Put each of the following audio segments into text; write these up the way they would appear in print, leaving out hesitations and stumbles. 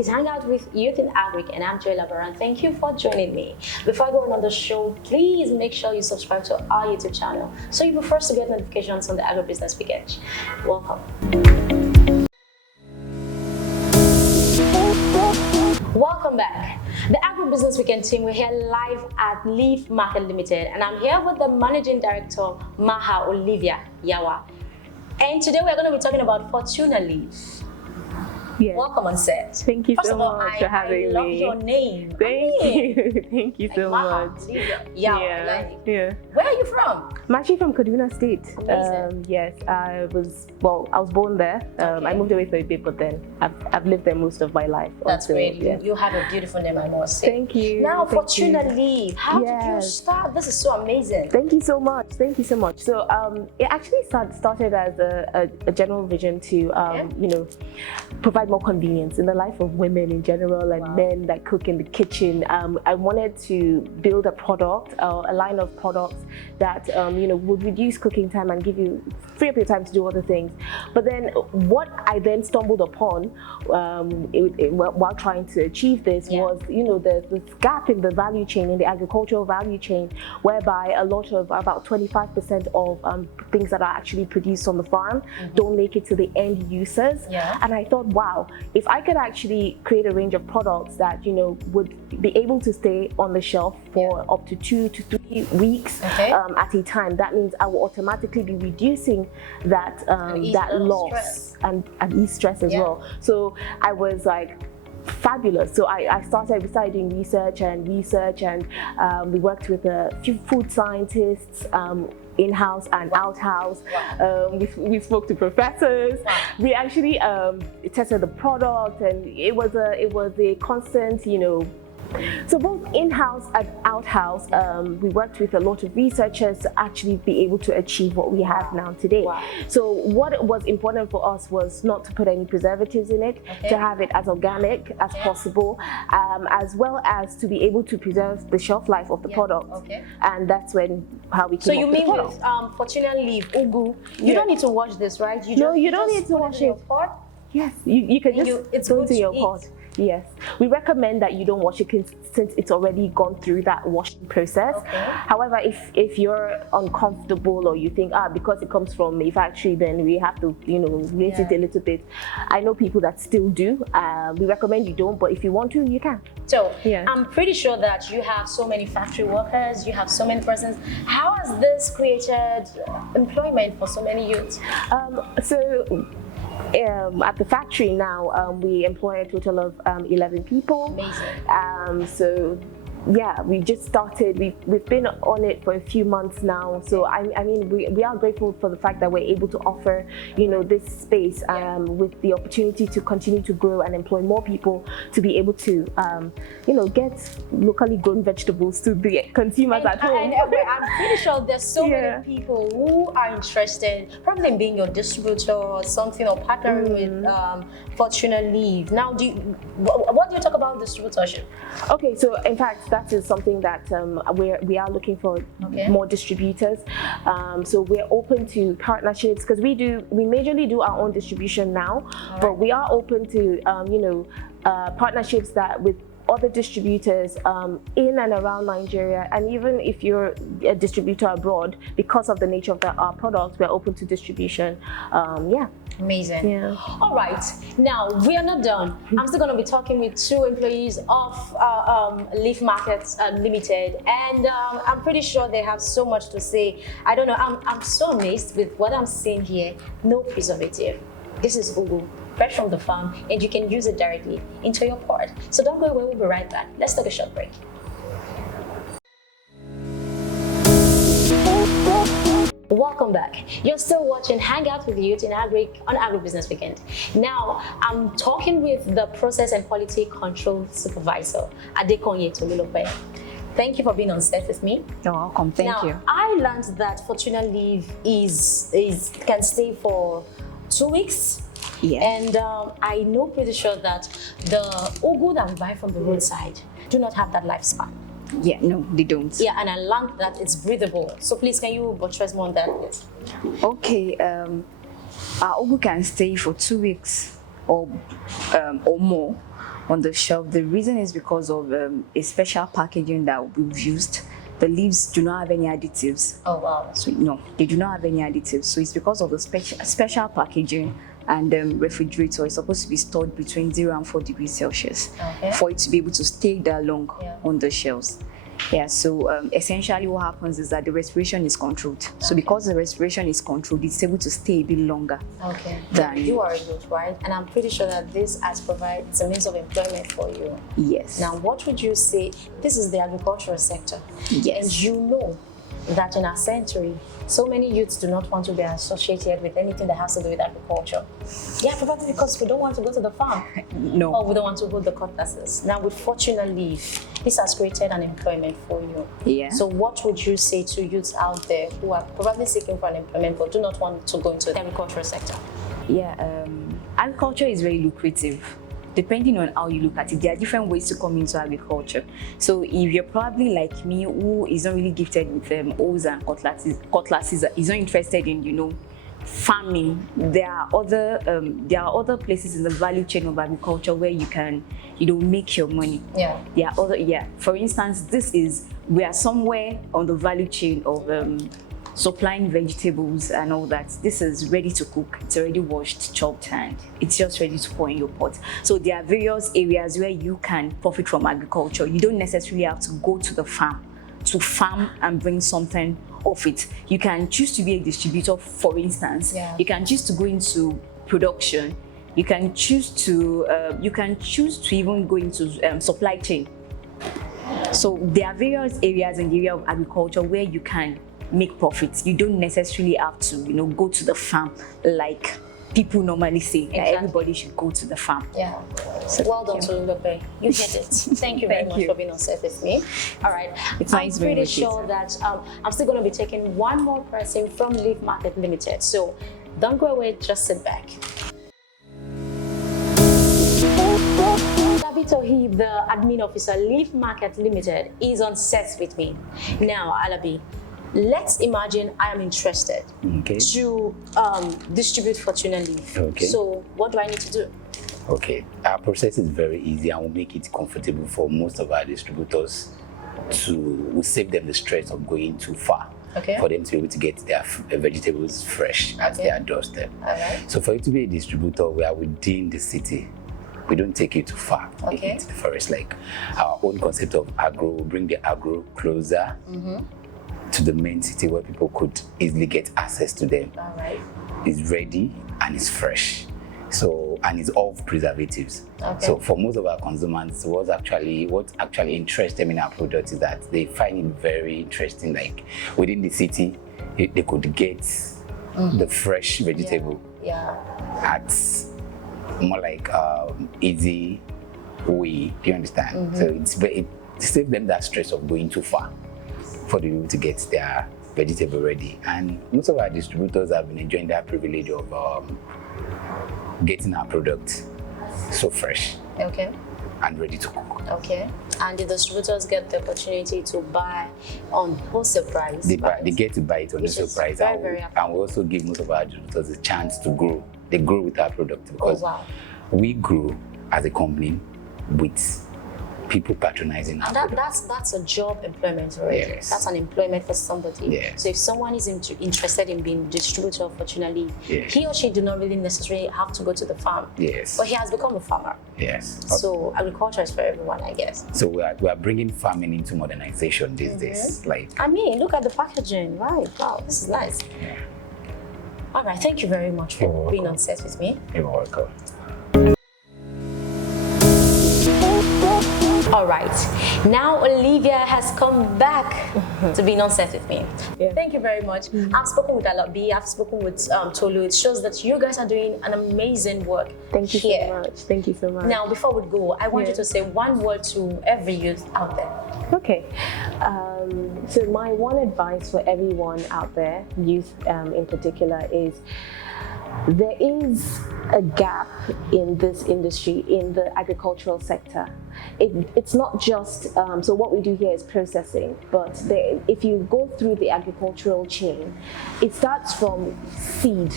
it's Hangout with Youth in Agric, and I'm Joy Labaran. Thank you for joining me. Before I go on the show, please make sure you subscribe to our YouTube channel so you'll be first to get notifications on the Agribusiness Weekend. Welcome. Welcome back. The Agribusiness Weekend team, we're here live at Leaf Market Limited, and I'm here with the Managing Director, Maha Olivia Yawa. And today we're going to be talking about Fortuna Leaf. Yes. Welcome on set. Thank you so much for having me. I love your name. Thank you. Thank you so much. Yeah. Yeah. Where are you from? I'm actually from Kaduna State. Amazing. Yes, I was born there. I moved away for a bit, but then I've lived there most of my life. That's also. great. Yes. You have a beautiful name, I must say. Thank you. Now, Thank Fortuna you. Leaf. How did you start? This is so amazing. Thank you so much. Thank you so much. So it actually started as a general vision to provide more convenience in the life of women in general and men that cook in the kitchen. I wanted to build a product, a line of products that would reduce cooking time and give you free up your time to do other things. But then what I then stumbled upon while trying to achieve this was the gap in the value chain, in the agricultural value chain, whereby a lot of about 25% of things that are actually produced on the farm don't make it to the end users. And I thought, wow, if I could actually create a range of products that would be able to stay on the shelf for up to 2 to 3 weeks at a time, that means I will automatically be reducing that loss and ease stress as well. So I was like, fabulous. So we started doing research, and we worked with a few food scientists in-house and out-house. We spoke to professors. We actually tested the product, and it was a constant, So both in-house and out-house, we worked with a lot of researchers to actually be able to achieve what we have now today. So what was important for us was not to put any preservatives in it, to have it as organic as possible, as well as to be able to preserve the shelf life of the product. And that's how we came So you up with mean the with Fortuna Leaf, Ugu, you don't need to wash this, right? You don't need to wash it. Yes, you can just throw it in your pot. Yes, we recommend that you don't wash it since it's already gone through that washing process. However, if you're uncomfortable or you think because it comes from a factory, then we have to rinse it a little bit. I know people that still do. We recommend you don't, but if you want to, you can. So I'm pretty sure that you have so many factory workers, you have so many persons. How has this created employment for so many youths? At the factory now, we employ a total of 11 people. Amazing. So yeah, we just started. We've been on it for a few months now. So I mean, we are grateful for the fact that we're able to offer this space with the opportunity to continue to grow and employ more people to be able to get locally grown vegetables to the consumers at home. I'm pretty sure there's so many people who are interested, probably in being your distributor or something, or partnering with Fortuna Leaf. Now, what do you talk about distributorship? Okay, so in fact, that is something that we are looking for more distributors. So we're open to partnerships, because we majorly do our own distribution now, but we are open to partnerships with other distributors in and around Nigeria, and even if you're a distributor abroad, because of the nature of our product, we're open to distribution. Amazing. All right, now we are not done. I'm still going to be talking with 2 employees of Leaf Markets Limited, and I'm pretty sure they have so much to say. I don't know, I'm so amazed with what I'm seeing here. No preservative. This is Ugu, fresh from the farm, and you can use it directly into your pot. So don't go away, we'll be right back. Let's take a short break. Welcome back. You're still watching Hangout with Youth in Agric on Agribusiness Weekend. Now, I'm talking with the Process and Quality Control Supervisor, Adekonye Tolulope. Thank you for being on set with me. You're welcome. Thank you. I learned that Fortuna Leaf can stay for 2 weeks. And I know pretty sure that the ugu that we buy from the roadside do not have that lifespan. Yeah, no, they don't. Yeah, and I learned that it's breathable. So please, can you buttress more on that, please? Okay, our ugu can stay for 2 weeks or more. on the shelf. The reason is because of a special packaging that we've used. The leaves do not have any additives. Oh wow. So no, they do not have any additives. So it's because of the special packaging and refrigerator. Is supposed to be stored between 0 and 4 degrees Celsius for it to be able to stay that long on the shelves. Yeah, so essentially what happens is that the respiration is controlled. So because the respiration is controlled, it's able to stay a bit longer. Okay. Than you are a youth, right? And I'm pretty sure that this has provided a means of employment for you. Yes. Now, what would you say? This is the agricultural sector. Yes. And you know that in our century, so many youths do not want to be associated with anything that has to do with agriculture. Yeah, probably because we don't want to go to the farm. No. Or we don't want to hold the cutlasses. Now, with Fortuna Leaf, this has created an employment for you. Yeah. So what would you say to youths out there who are probably seeking for an employment but do not want to go into the agricultural sector? Yeah, agriculture is very lucrative. Depending on how you look at it, there are different ways to come into agriculture. So if you're probably like me, who is not really gifted with hoes and cutlasses, is not interested in, farming, there are other places in the value chain of agriculture where you can, make your money. Yeah. For instance, we are somewhere on the value chain of supplying vegetables and all that. This is ready to cook. It's already washed, chopped, and it's just ready to pour in your pot. So there are various areas where you can profit from agriculture. You don't necessarily have to go to the farm to farm and bring something of it. You can choose to be a distributor, for instance. Yeah. You can choose to go into production. You can choose to even go into supply chain. So there are various areas in the area of agriculture where you can make profits. You don't necessarily have to, go to the farm like people normally say. That everybody should go to the farm. Yeah. So, well done, Tolulope. You get it. Thank you very much for being on set with me. All right. It's nice. I'm pretty sure that I'm still going to be taking one more person from Leaf Market Limited. So don't go away. Just sit back. Tohib, the admin officer, Leaf Market Limited, is on set with me. Now, Alabi, let's imagine I am interested to distribute Fortuna Leaf. Okay. So what do I need to do? Okay, our process is very easy and will make it comfortable for most of our distributors. We save them the stress of going too far. Okay. For them to be able to get their vegetables fresh at their doorstep. All right. So for you to be a distributor, we are within the city. We don't take it too far into the forest. Like our own concept of agro, we bring the agro closer to the main city where people could easily get access to them. All right. It's ready and it's fresh. So, and it's all preservatives. Okay. So for most of our consumers, what actually interests them in our product is that they find it very interesting. Like within the city, they could get the fresh vegetable at more like easy way. Do you understand? So it saves them that stress of going too far for them to get their vegetable ready. And most of our distributors have been enjoying that privilege of getting our product so fresh and ready to cook. Okay. And the distributors get the opportunity to buy on wholesale price. They get to buy it on wholesale price. And we also give most of our distributors a chance to grow. They grow with our product because we grow as a company with people patronizing our product. That's a job employment already. Yes. That's an employment for somebody. Yes. So if someone is interested in being distributor, fortunately, he or she do not really necessarily have to go to the farm. Yes. But he has become a farmer. Yes. So agriculture is for everyone, I guess. So we are bringing farming into modernization these days. I mean, look at the packaging, right? Wow, this is nice. Yeah. All right, thank you very much for being on set with me. You're welcome. All right, now Olivia has come back to being on set with me. Thank you very much. I've spoken with Alabi, I've spoken with Tolu. It shows that you guys are doing an amazing work. Thank you so much. Thank you so much. Now, before we go, I want you to say one word to every youth out there. Okay. So my one advice for everyone out there, youth in particular, is there is a gap in this industry, in the agricultural sector. It's not just, so what we do here is processing, but if you go through the agricultural chain, it starts from seed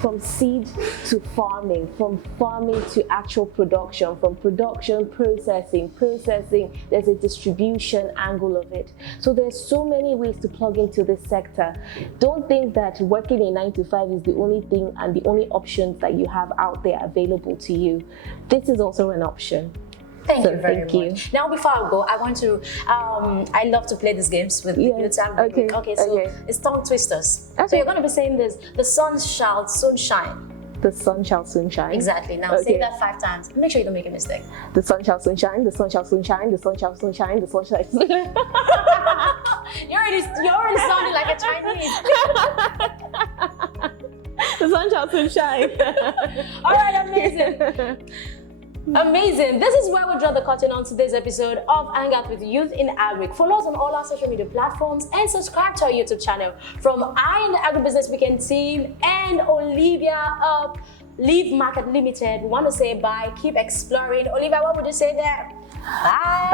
to farming, from farming to actual production, from production, processing, there's a distribution angle of it. So there's so many ways to plug into this sector. Don't think that working a 9 to 5 is the only thing and the only options that you have out there available to you. This is also an option. Thank you very much. Now, before I go, I want to, I love to play these games with you. Okay, so it's tongue twisters. Okay. So you're going to be saying this, the sun shall soon shine. The sun shall soon shine. Exactly. Now say that 5 times. Make sure you don't make a mistake. The sun shall soon shine, the sun shall soon shine, the sun shall soon shine, the sun shall You're already sounding like a Chinese. The sun shall soon shine. All right, amazing. Amazing. This is where we draw the curtain on today's episode of Hang Out with Youth in Agric. Follow us on all our social media platforms and subscribe to our YouTube channel. From I and the Agribusiness Weekend team and Olivia of Leaf Market Limited, we want to say bye. Keep exploring. Olivia, what would you say there? Bye.